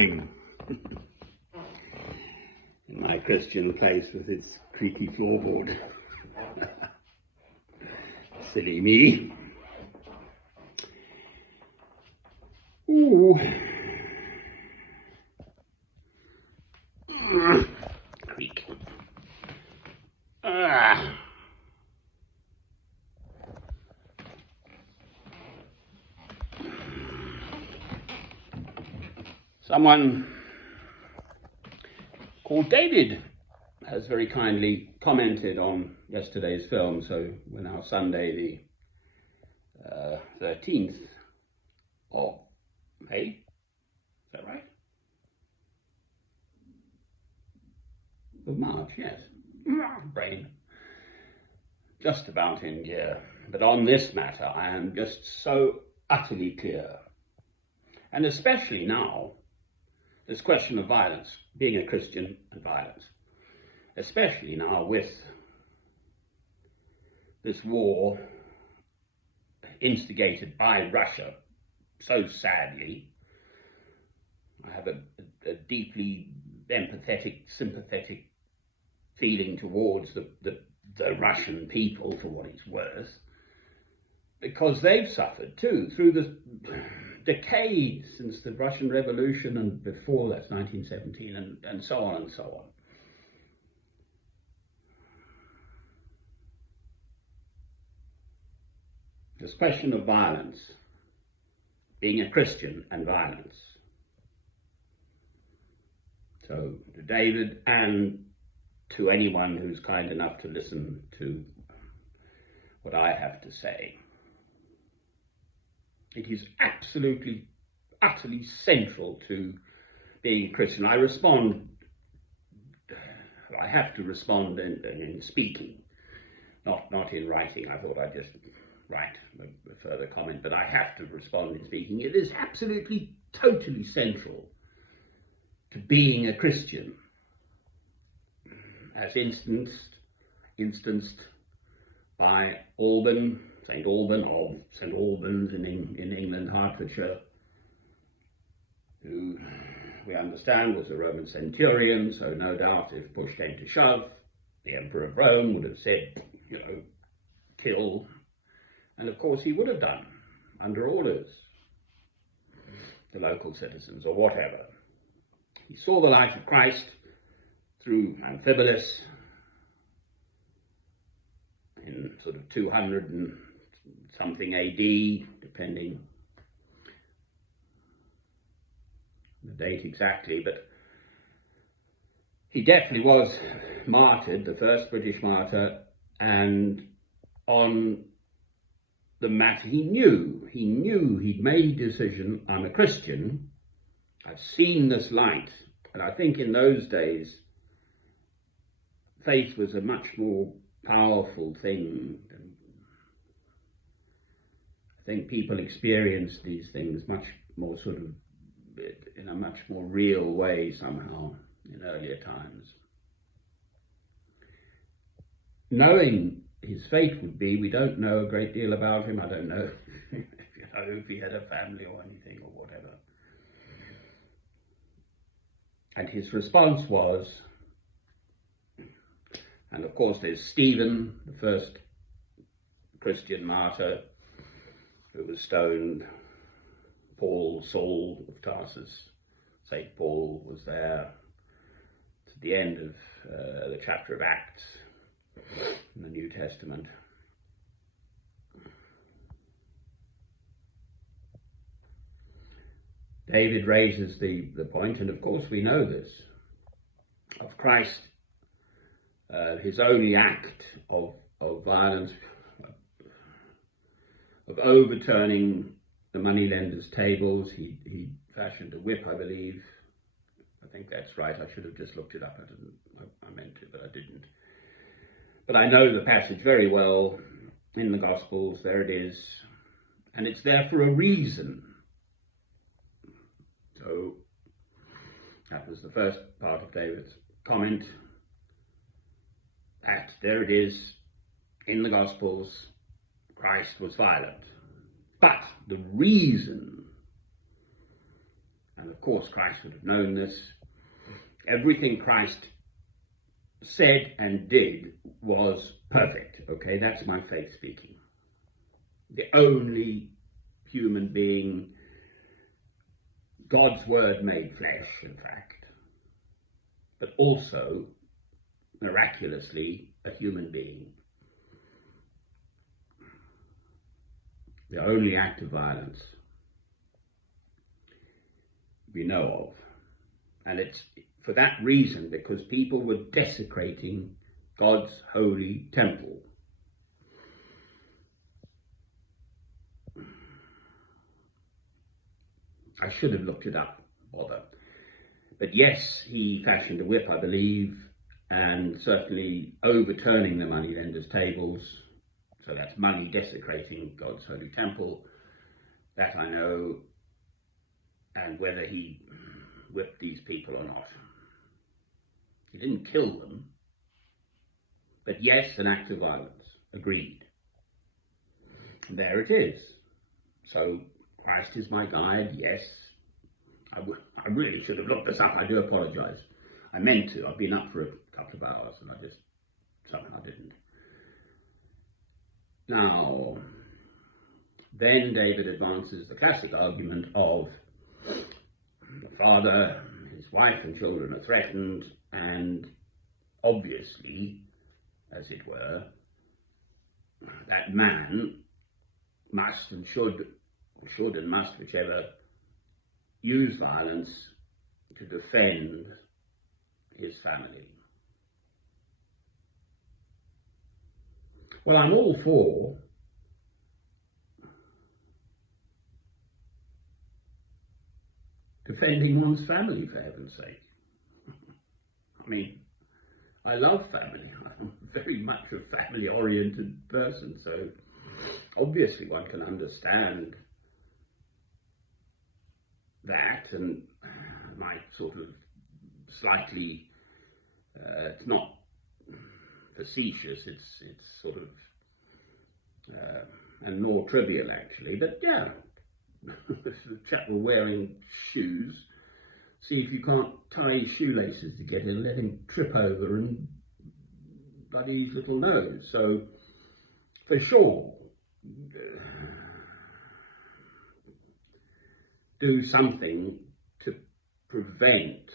morning. In my Christian place with its creaky floorboard. Silly me. Ooh. Creak. Someone called David has very kindly commented on yesterday's film, so we're now Sunday the 13th of May, is that right? Of March, yes. Brain. Just about in gear. But on this matter I am just so utterly clear. And especially now, this question of violence, being a Christian and violence, especially now with this war instigated by Russia, so sadly. I have a deeply empathetic, sympathetic feeling towards the Russian people, for what it's worth, because they've suffered too through the decades since the Russian Revolution, and before that's 1917, and so on and so on. This question of violence, being a Christian and violence. So to David and to anyone who's kind enough to listen to what I have to say, it is absolutely, utterly central to being a Christian. I have to respond in speaking, not in writing. I thought I'd just write a further comment, but I have to respond in speaking. It is absolutely, totally central to being a Christian, as instanced by St. Alban of St. Albans in England, Hertfordshire, who we understand was a Roman centurion, so no doubt if push came to shove, the Emperor of Rome would have said, kill, and of course he would have done, under orders, the local citizens or whatever. He saw the light of Christ through Amphibolus in sort of 200 and something AD, depending the date exactly, but he definitely was martyred, the first British martyr, and on the matter he knew he'd made a decision. I'm a Christian, I've seen this light, and I think in those days faith was a much more powerful thing. I think people experienced these things much more sort of in a much more real way somehow in earlier times. Knowing his fate would be, we don't know a great deal about him. I don't know if he had a family or anything or whatever. And his response was, and of course there's Stephen, the first Christian martyr who was stoned, Saul of Tarsus. St. Paul was there. It's at the end of the chapter of Acts in the New Testament. David raises the point, and of course we know this, of Christ, his only act of violence, of overturning the moneylenders' tables. He fashioned a whip, I believe. I think that's right. I should have just looked it up. I meant to, but I didn't. But I know the passage very well in the Gospels. There it is. And it's there for a reason. So that was the first part of David's comment. That there it is in the Gospels, Christ was violent. But the reason And of course Christ would have known this. Everything Christ said and did was perfect. Okay, that's my faith speaking. The only human being, God's word made flesh, in fact, but also miraculously a human being. The only act of violence we know of. And it's for that reason, because people were desecrating God's holy temple. I should have looked it up, bother. But yes, he fashioned a whip, I believe, and certainly overturning the moneylenders' tables. So that's money desecrating God's holy temple. That I know. And whether he whipped these people or not. He didn't kill them. But yes, an act of violence. Agreed. And there it is. So Christ is my guide, yes. I really should have looked this up. I do apologise. I meant to. I've been up for a couple of hours and somehow didn't. Now, then David advances the classic argument of the father, his wife and children are threatened, and obviously, as it were, that man must and should and must, whichever, use violence to defend his family. Well, I'm all for defending one's family, for heaven's sake. I mean, I love family. I'm very much a family-oriented person, so obviously one can understand that, and might sort of slightly, it's not facetious, it's sort of, and more trivial actually, but yeah, if the chap were wearing shoes, see if you can't tie his shoelaces together and let him trip over and bloody his little nose. So, for sure, do something to prevent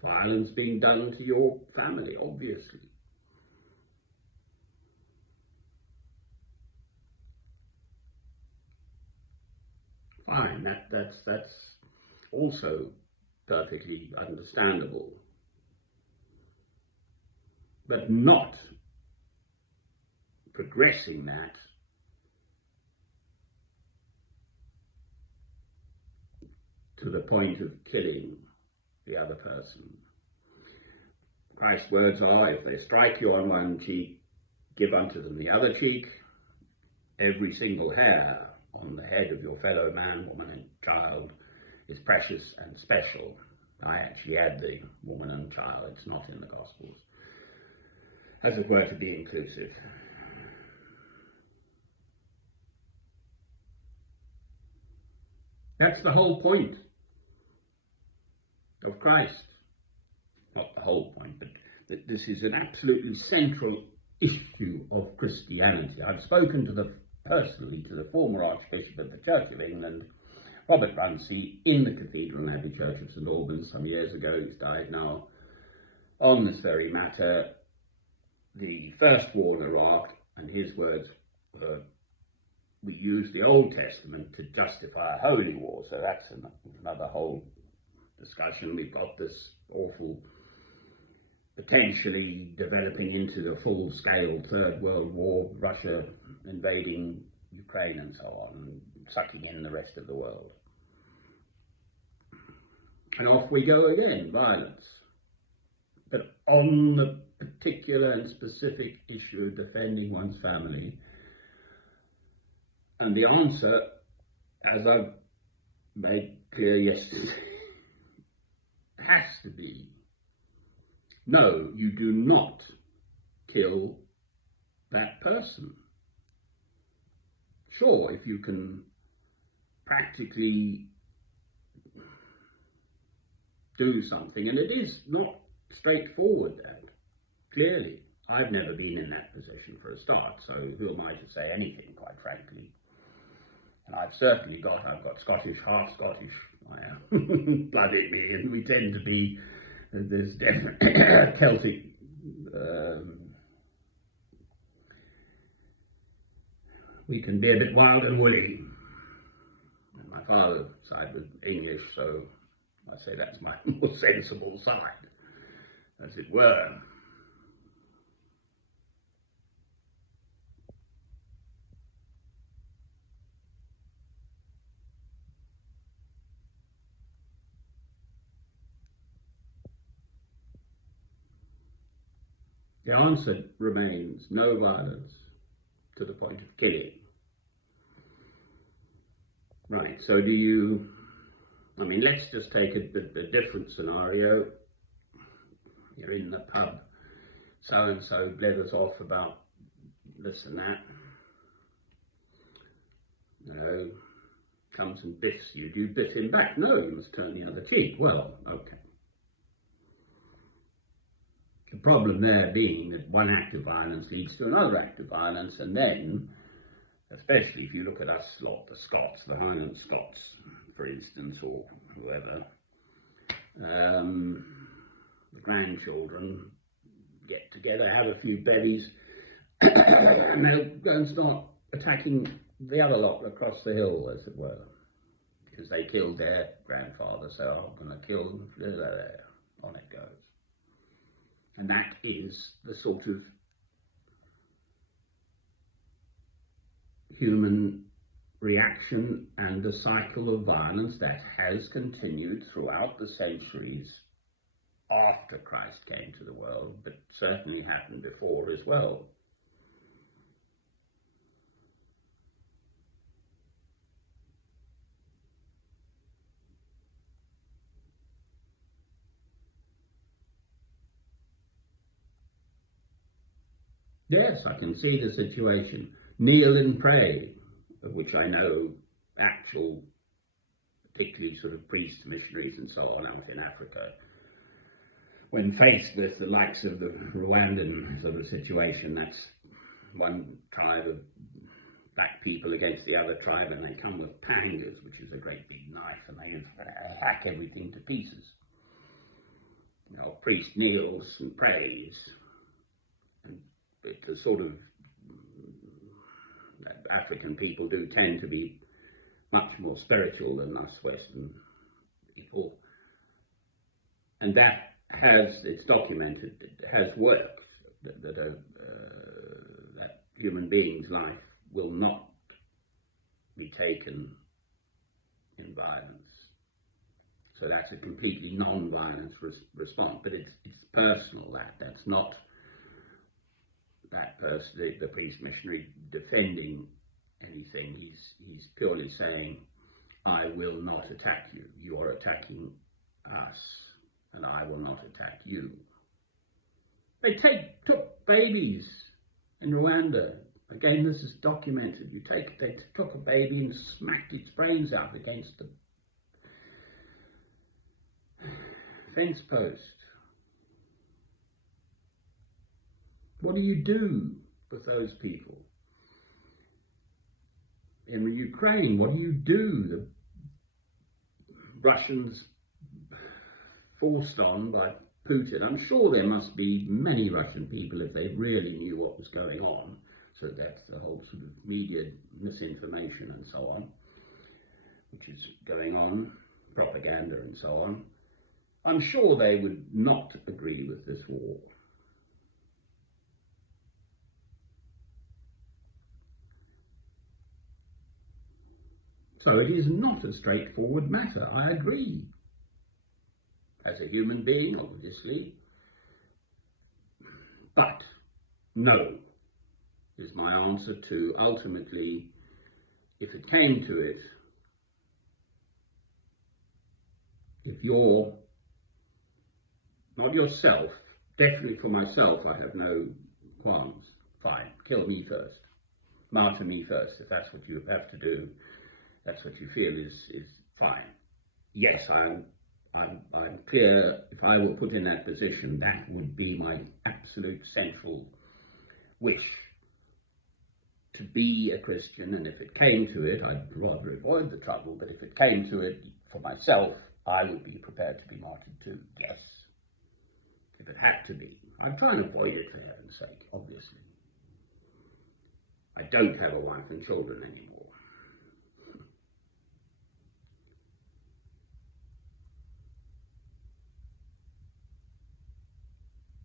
violence being done to your family, obviously. Fine, that's also perfectly understandable. But not progressing that to the point of killing the other person. Christ's words are, if they strike you on one cheek, give unto them the other cheek. Every single hair on the head of your fellow man, woman and child is precious and special. I actually add the woman and child, it's not in the Gospels, as it were, to be inclusive. That's the whole point of Christ. Not the whole point, but that this is an absolutely central issue of Christianity. I've spoken personally to the former Archbishop of the Church of England, Robert Runcie, in the Cathedral and Abbey Church of St Albans some years ago. He's died now, on this very matter. The First War in Iraq, and his words were, we use the Old Testament to justify a holy war. So that's another whole discussion. We've got this awful, potentially developing into the full-scale Third World War, Russia invading Ukraine and so on, and sucking in the rest of the world. And off we go again, violence. But on the particular and specific issue of defending one's family, and the answer, as I've made clear yesterday, has to be, no, you do not kill that person. sure, if you can practically do something, and it is not straightforward, that, clearly. I've never been in that position for a start, so who am I to say anything, quite frankly? And I've got Scottish, half Scottish blood in me, and we tend to be, there's definitely Celtic, we can be a bit wild and woolly. And my father's side was English, so I say that's my more sensible side, as it were. The answer remains no violence to the point of killing. Right, so let's just take a different scenario. You're in the pub, so-and-so blethers off about this and that. No, comes and biffs you. Do you biff him back? No, you must turn the other cheek. Well, okay. The problem there being that one act of violence leads to another act of violence, and then, especially if you look at us lot, the Scots, the Highland Scots, for instance, or whoever, the grandchildren get together, have a few bevies, and they'll go and start attacking the other lot across the hill, as it were, because they killed their grandfather, so I'm going to kill them. On it goes. And that is the sort of human reaction and the cycle of violence that has continued throughout the centuries after Christ came to the world, but certainly happened before as well. Yes, I can see the situation. Kneel and pray, of which I know actual, particularly sort of priests, missionaries and so on out in Africa, when faced with the likes of the Rwandan sort of situation, that's one tribe of black people against the other tribe, and they come with pangas, which is a great big knife, and they hack everything to pieces. You know, priest kneels and prays, and the sort of African people do tend to be much more spiritual than us Western people, and that it's documented, it has worked, that human being's life will not be taken in violence. So that's a completely non-violence response, but it's personal. That's not that person, the priest missionary, defending anything. He's purely saying, I will not attack you. You are attacking us, and I will not attack you. They took babies in Rwanda. Again, this is documented. They took a baby and smacked its brains out against the fence post. What do you do with those people? In Ukraine, what do you do? The Russians, forced on by Putin. I'm sure there must be many Russian people, if they really knew what was going on, so that's the whole sort of media misinformation and so on, which is going on, propaganda and so on. I'm sure they would not agree with this war. So it is not a straightforward matter, I agree. As a human being, obviously. But no is my answer to, ultimately, if it came to it, if you're not yourself, definitely for myself, I have no qualms. Fine, kill me first. martyr me first. If that's what you have to do, that's what you feel is fine. Yes, I'm clear. If I were put in that position, that would be my absolute central wish, to be a Christian. And if it came to it, I'd rather avoid the trouble, but if it came to it for myself, I would be prepared to be martyred too, yes. If it had to be. I'm trying to avoid it, for heaven's sake, obviously. I don't have a wife and children anymore.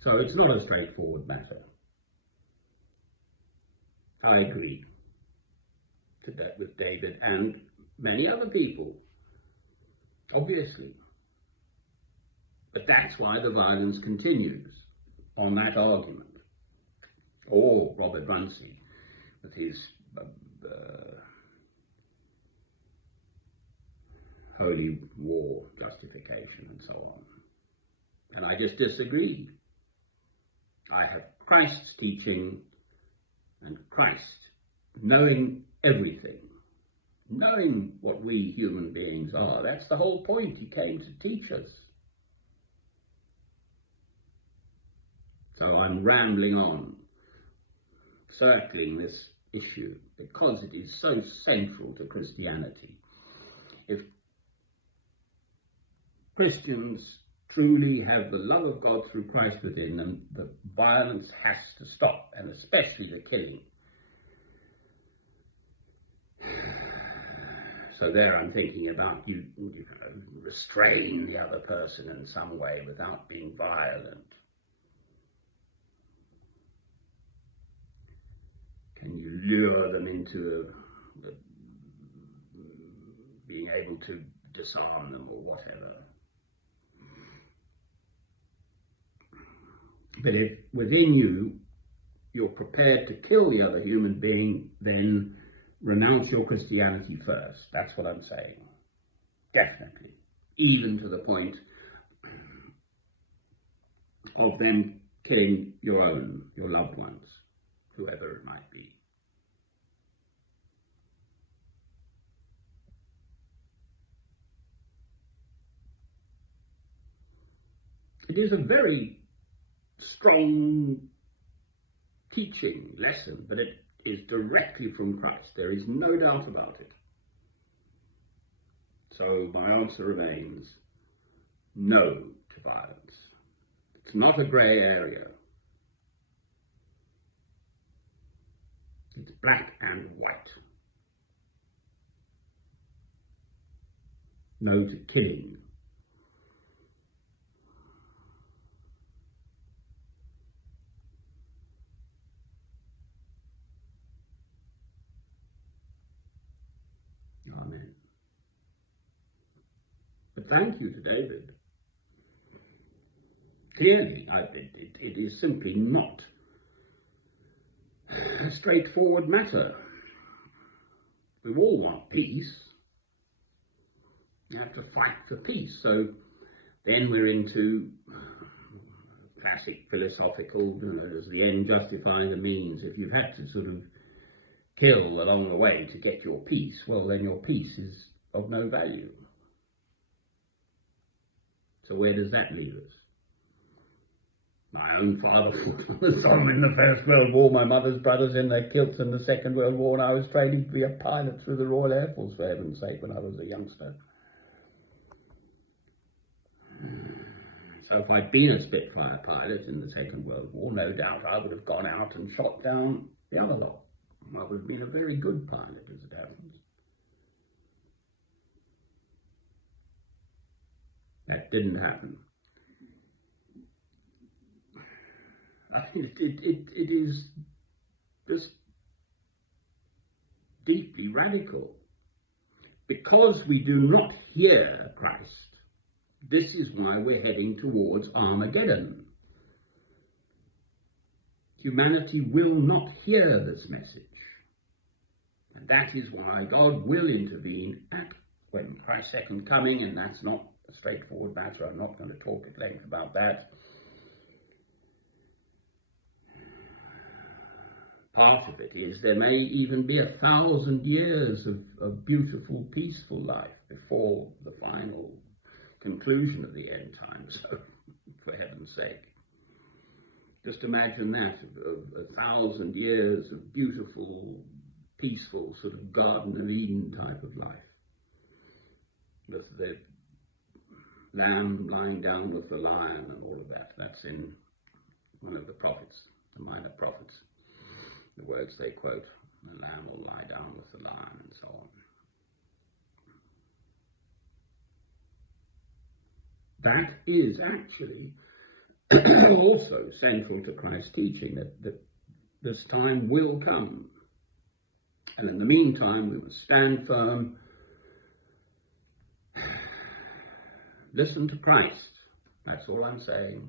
So it's not a straightforward matter. I agree to that with David and many other people, obviously. But that's why the violence continues on that argument. Or Robert Runcie with his holy war justification and so on. And I just disagree. I have Christ's teaching and Christ knowing everything, knowing what we human beings are. That's the whole point. He came to teach us. So I'm rambling on, circling this issue because it is so central to Christianity. If Christians truly have the love of God through Christ within them, the violence has to stop, and especially the killing. So there I'm thinking about you restrain the other person in some way without being violent. Can you lure them into being able to disarm them or whatever? But if within you, you're prepared to kill the other human being, then renounce your Christianity first. That's what I'm saying. Definitely. Even to the point of them killing your loved ones, whoever it might be. It is a very strong teaching lesson, but it is directly from Christ. There is no doubt about it. So my answer remains no to violence. It's not a grey area. It's black and white. No to killing. Amen. But thank you to David. Clearly, it is simply not a straightforward matter. We all want peace. You have to fight for peace. So then we're into classic philosophical, as the end justifying the means. If you've had to sort of kill along the way to get your peace, well, then your peace is of no value. So where does that leave us? My own father fought on the Somme in the First World War, my mother's brothers in their kilts in the Second World War, and I was training to be a pilot through the Royal Air Force, for heaven's sake, when I was a youngster. So if I'd been a Spitfire pilot in the Second World War, no doubt I would have gone out and shot down the other lot. I would have been a very good pilot, as it happens. That didn't happen. I mean, it is just deeply radical. Because we do not hear Christ, this is why we're heading towards Armageddon. Humanity will not hear this message. And that is why God will intervene when Christ's second coming, and that's not a straightforward matter. I'm not going to talk at length about that. part of it is there may even be 1,000 years of beautiful, peaceful life before the final conclusion of the end times. So, for heaven's sake, just imagine that, of 1,000 years of beautiful, peaceful, sort of Garden of Eden type of life, with the lamb lying down with the lion and all of that. That's in one of the prophets, the minor prophets, the words they quote: the lamb will lie down with the lion, and so on. That is actually also central to Christ's teaching, that this time will come. And in the meantime, we must stand firm, listen to Christ. That's all I'm saying.